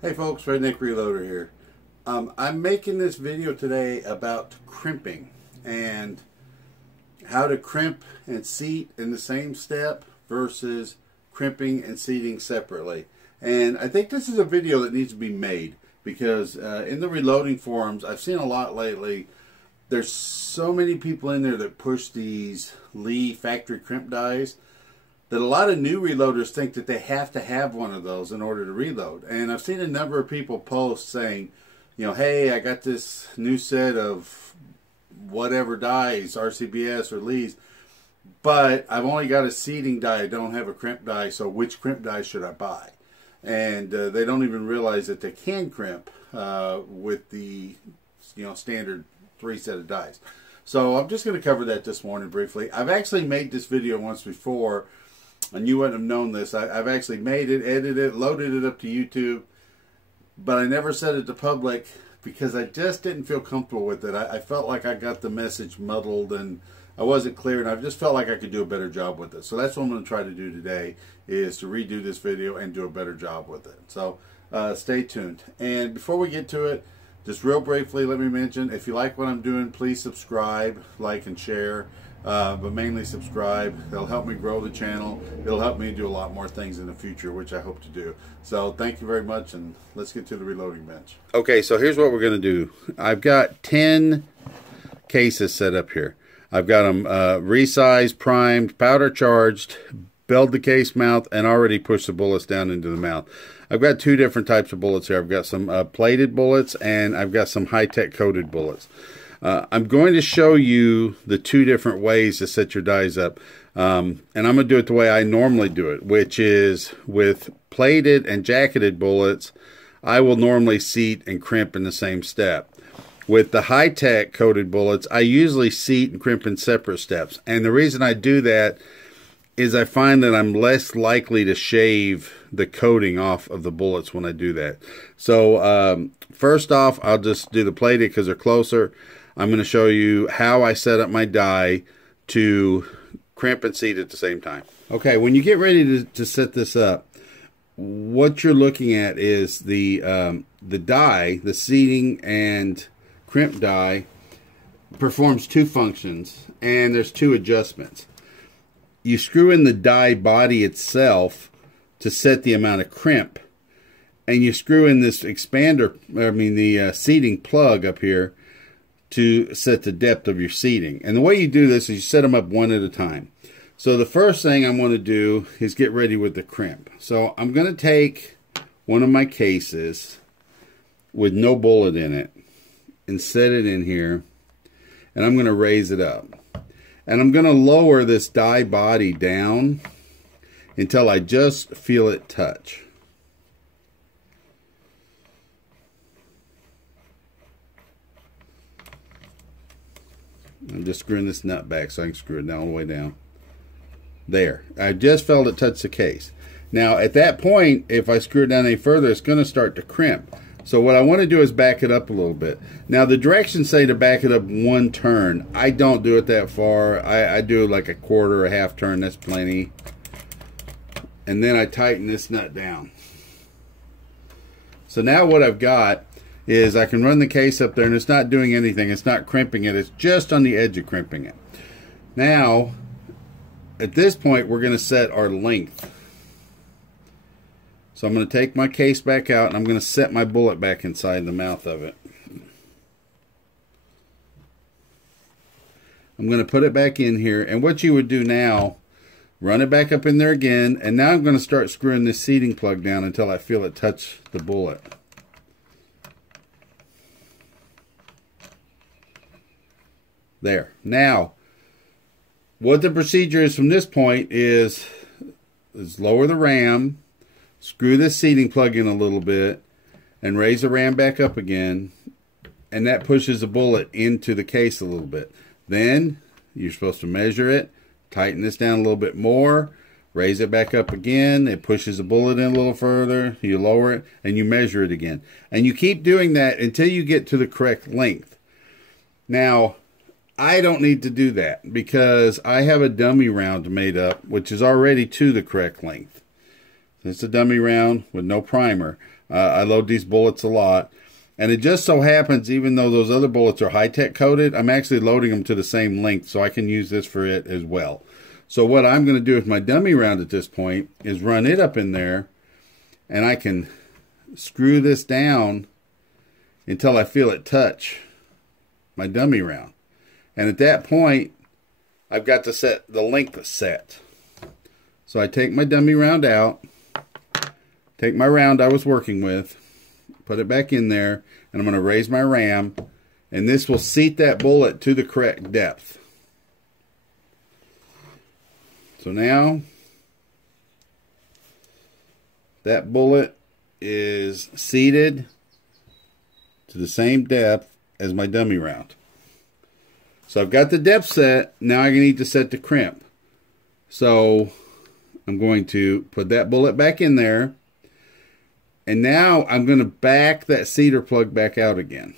Hey folks, Redneck Reloader here. I'm making this video today about crimping and how to crimp and seat in the same step versus crimping and seating separately. And I think this is a video that needs to be made because in the reloading forums, I've seen a lot lately. There's so many people in there that push these Lee factory crimp dies that a lot of new reloaders think that they have to have one of those in order to reload. And I've seen a number of people post saying, you know, hey, I got this new set of whatever dies, RCBS or Lees, but I've only got a seating die, I don't have a crimp die, so which crimp die should I buy? And they don't even realize that they can crimp with the standard 3 set of dies. So I'm just going to cover that this morning briefly. I've actually made this video once before, and you wouldn't have known this. I've actually made it, edited it, loaded it up to YouTube, but I never said it to public because I just didn't feel comfortable with it. I felt like I got the message muddled and I wasn't clear, and I just felt like I could do a better job with it. So that's what I'm going to try to do today, is to redo this video and do a better job with it. So stay tuned. And before we get to it, just real briefly, let me mention, if you like what I'm doing, please subscribe, like, and share. But mainly subscribe. It'll help me grow the channel. It'll help me do a lot more things in the future, which I hope to do. So thank you very much, and let's get to the reloading bench. Okay, so here's what we're going to do. I've got 10 cases set up here. I've got them resized, primed, powder charged, build the case mouth, and already push the bullets down into the mouth. I've got 2 different types of bullets here. I've got some plated bullets, and I've got some high-tech coated bullets. I'm going to show you the 2 different ways to set your dies up. And I'm going to do it the way I normally do it, which is with plated and jacketed bullets, I will normally seat and crimp in the same step. With the high-tech coated bullets, I usually seat and crimp in separate steps. And the reason I do that is I find that I'm less likely to shave the coating off of the bullets when I do that. So first off, I'll just do the plated because they're closer. I'm going to show you how I set up my die to crimp and seat at the same time. Okay, when you get ready to set this up, what you're looking at is the die, the seating and crimp die, performs 2 functions, and there's 2 adjustments. You screw in the die body itself to set the amount of crimp, and you screw in this expander, the seating plug up here, to set the depth of your seating. And the way you do this is you set them up one at a time. So the first thing I'm going to do is get ready with the crimp. So I'm going to take one of my cases with no bullet in it and set it in here, and I'm going to raise it up. And I'm going to lower this die body down until I just feel it touch. I'm just screwing this nut back so I can screw it down all the way down. There. I just felt it touch the case. Now, at that point, if I screw it down any further, it's going to start to crimp. So what I want to do is back it up a little bit. Now, the directions say to back it up 1 turn. I don't do it that far. I do like a quarter or a half turn. That's plenty. And then I tighten this nut down. So now what I've got is I can run the case up there, and it's not doing anything. It's not crimping it. It's just on the edge of crimping it. Now, at this point, we're going to set our length. So I'm going to take my case back out, and I'm going to set my bullet back inside the mouth of it. I'm going to put it back in here, and what you would do now, run it back up in there again, and now I'm going to start screwing this seating plug down until I feel it touch the bullet. There. Now, what the procedure is from this point is lower the ram, screw this seating plug in a little bit, and raise the ram back up again, and that pushes the bullet into the case a little bit. Then, you're supposed to measure it, tighten this down a little bit more, raise it back up again, it pushes the bullet in a little further, you lower it, and you measure it again. And you keep doing that until you get to the correct length. Now, I don't need to do that because I have a dummy round made up, which is already to the correct length. It's a dummy round with no primer. I load these bullets a lot. And it just so happens, even though those other bullets are high-tech coated, I'm actually loading them to the same length, so I can use this for it as well. So what I'm going to do with my dummy round at this point is run it up in there, and I can screw this down until I feel it touch my dummy round. And at that point, I've got to set the length set. So I take my dummy round out, take my round I was working with, put it back in there, and I'm going to raise my ram, and this will seat that bullet to the correct depth. So now that bullet is seated to the same depth as my dummy round. So I've got the depth set. Now I need to set the crimp. So I'm going to put that bullet back in there. And now I'm going to back that seater plug back out again,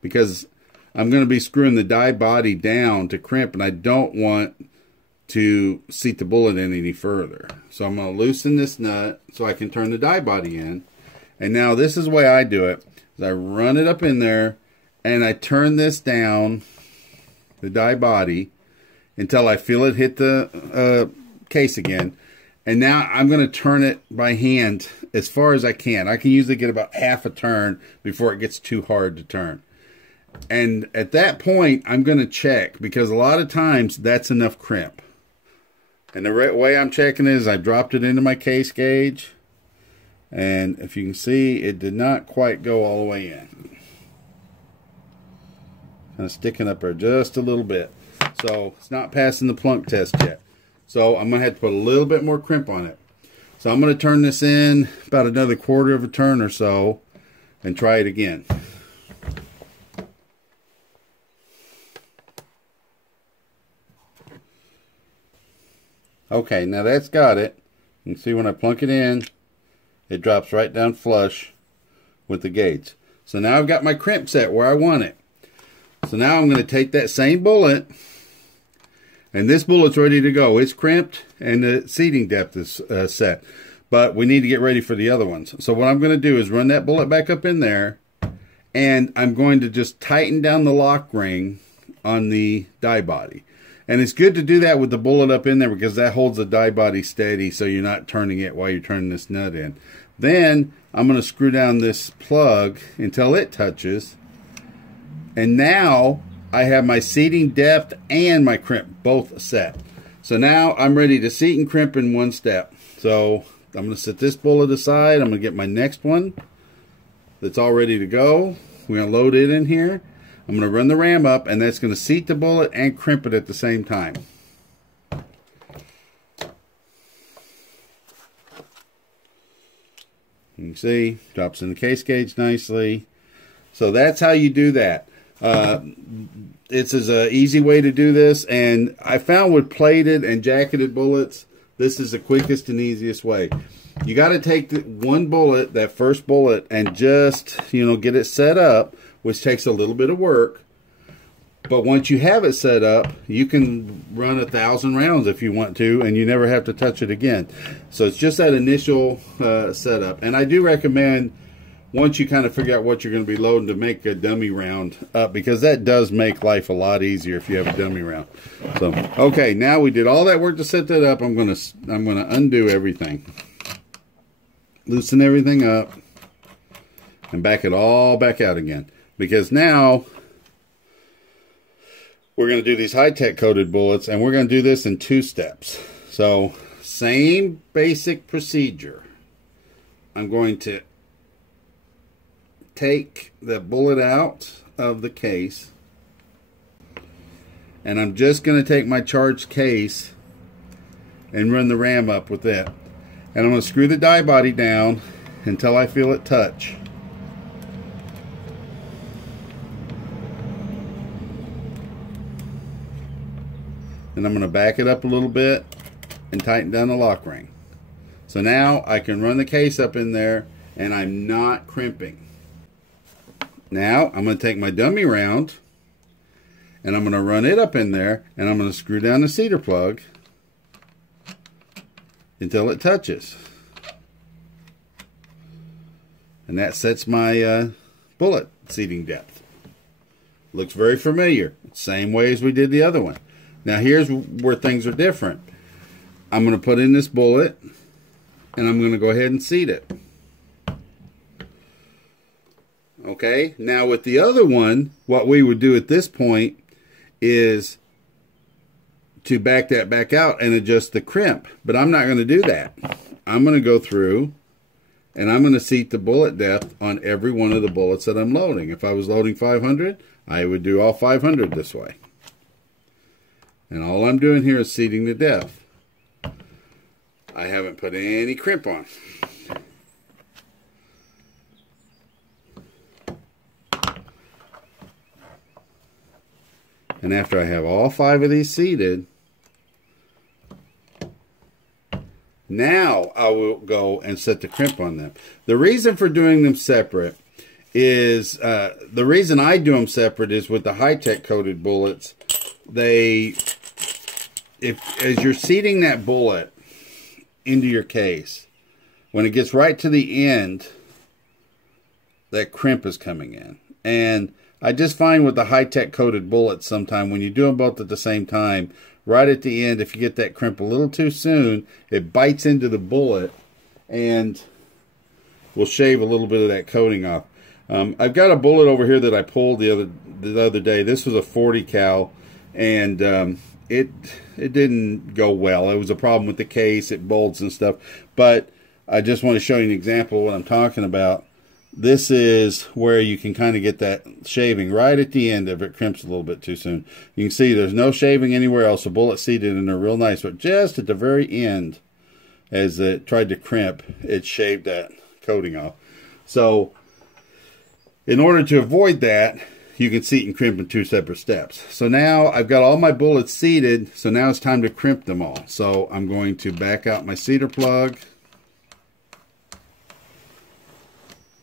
because I'm going to be screwing the die body down to crimp, and I don't want to seat the bullet in any further. So I'm going to loosen this nut so I can turn the die body in. And now this is the way I do it. Is I run it up in there, and I turn this down, the die body, until I feel it hit the case again. And now I'm going to turn it by hand as far as I can. I can usually get about half a turn before it gets too hard to turn. And at that point, I'm going to check, because a lot of times that's enough crimp. And the way I'm checking is I dropped it into my case gauge. And if you can see, it did not quite go all the way in. Kind of sticking up there just a little bit. So it's not passing the plunk test yet. So I'm going to have to put a little bit more crimp on it. So I'm going to turn this in about another quarter of a turn or so and try it again. Okay, now that's got it. You can see when I plunk it in, it drops right down flush with the gauge. So now I've got my crimp set where I want it. So now I'm going to take that same bullet, and this bullet's ready to go. It's crimped and the seating depth is set. But we need to get ready for the other ones. So what I'm going to do is run that bullet back up in there, and I'm going to just tighten down the lock ring on the die body. And it's good to do that with the bullet up in there, because that holds the die body steady so you're not turning it while you're turning this nut in. Then I'm going to screw down this plug until it touches. And now I have my seating depth and my crimp both set. So now I'm ready to seat and crimp in one step. So I'm going to set this bullet aside. I'm going to get my next one that's all ready to go. We're going to load it in here. I'm going to run the ram up, and that's going to seat the bullet and crimp it at the same time. You can see, drops in the case gauge nicely. So that's how you do that. This is an easy way to do this, and I found with plated and jacketed bullets, this is the quickest and easiest way. You got to take the one bullet, that first bullet, and just, get it set up, which takes a little bit of work. But once you have it set up, you can run 1,000 rounds if you want to, and you never have to touch it again. So it's just that initial setup. And I do recommend, once you kind of figure out what you're going to be loading, to make a dummy round up, because that does make life a lot easier if you have a dummy round. So, okay, now we did all that work to set that up. I'm going to undo everything. Loosen everything up and back it all back out again, because now we're going to do these high-tech coated bullets, and we're going to do this in 2 steps. So same basic procedure. I'm going to take the bullet out of the case, and I'm just going to take my charged case and run the ram up with it. And I'm going to screw the die body down until I feel it touch. And I'm going to back it up a little bit and tighten down the lock ring. So now I can run the case up in there, and I'm not crimping. Now I'm going to take my dummy round, and I'm going to run it up in there, and I'm going to screw down the seater plug until it touches. And that sets my bullet seating depth. Looks very familiar. Same way as we did the other one. Now here's where things are different. I'm going to put in this bullet, and I'm going to go ahead and seat it. Okay, now with the other one, what we would do at this point is to back that back out and adjust the crimp. But I'm not going to do that. I'm going to go through and I'm going to seat the bullet depth on every one of the bullets that I'm loading. If I was loading 500, I would do all 500 this way. And all I'm doing here is seating the depth. I haven't put any crimp on. And after I have all 5 of these seated, now I will go and set the crimp on them. The reason for doing them separate is, the reason I do them separate is with the high-tech coated bullets, as you're seating that bullet into your case, when it gets right to the end, that crimp is coming in. And I just find with the high-tech coated bullets sometime, when you do them both at the same time, right at the end, if you get that crimp a little too soon, it bites into the bullet and will shave a little bit of that coating off. I've got a bullet over here that I pulled the other day. This was a 40 cal, and it didn't go well. It was a problem with the case. It bolts and stuff. But I just want to show you an example of what I'm talking about. This is where you can kind of get that shaving right at the end if it crimps a little bit too soon. You can see there's no shaving anywhere else. The bullet seated and they're real nice. But just at the very end, as it tried to crimp, it shaved that coating off. So in order to avoid that, you can seat and crimp in 2 separate steps. So now I've got all my bullets seated. So now it's time to crimp them all. So I'm going to back out my seater plug.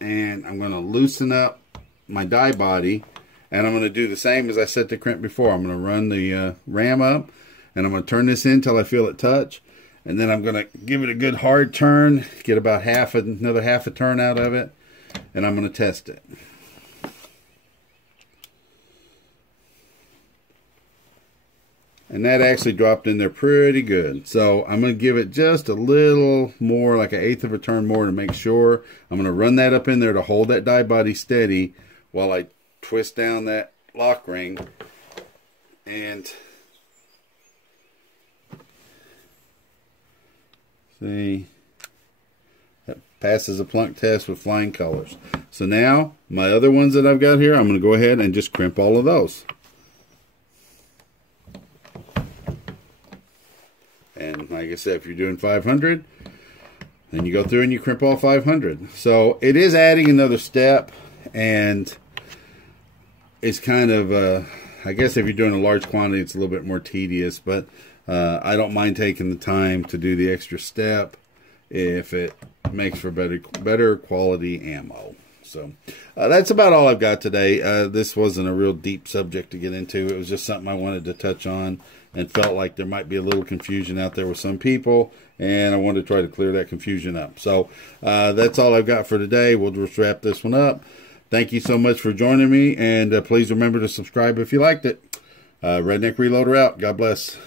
And I'm going to loosen up my die body, and I'm going to do the same as I set the crimp before. I'm going to run the ram up, and I'm going to turn this in until I feel it touch, and then I'm going to give it a good hard turn, get about another half a turn out of it, and I'm going to test it. And that actually dropped in there pretty good. So I'm going to give it just a little more, like 1/8 of a turn more to make sure. I'm going to run that up in there to hold that die body steady while I twist down that lock ring. And see, that passes a plunk test with flying colors. So now my other ones that I've got here, I'm going to go ahead and just crimp all of those. And like I said, if you're doing 500, then you go through and you crimp all 500. So it is adding another step, and it's kind of, I guess if you're doing a large quantity, it's a little bit more tedious, but I don't mind taking the time to do the extra step if it makes for better quality ammo. So that's about all I've got today. This wasn't a real deep subject to get into. It was just something I wanted to touch on and felt like there might be a little confusion out there with some people, and I wanted to try to clear that confusion up. So that's all I've got for today. We'll just wrap this one up. Thank you so much for joining me, and please remember to subscribe if you liked it. Redneck Reloader out. God bless.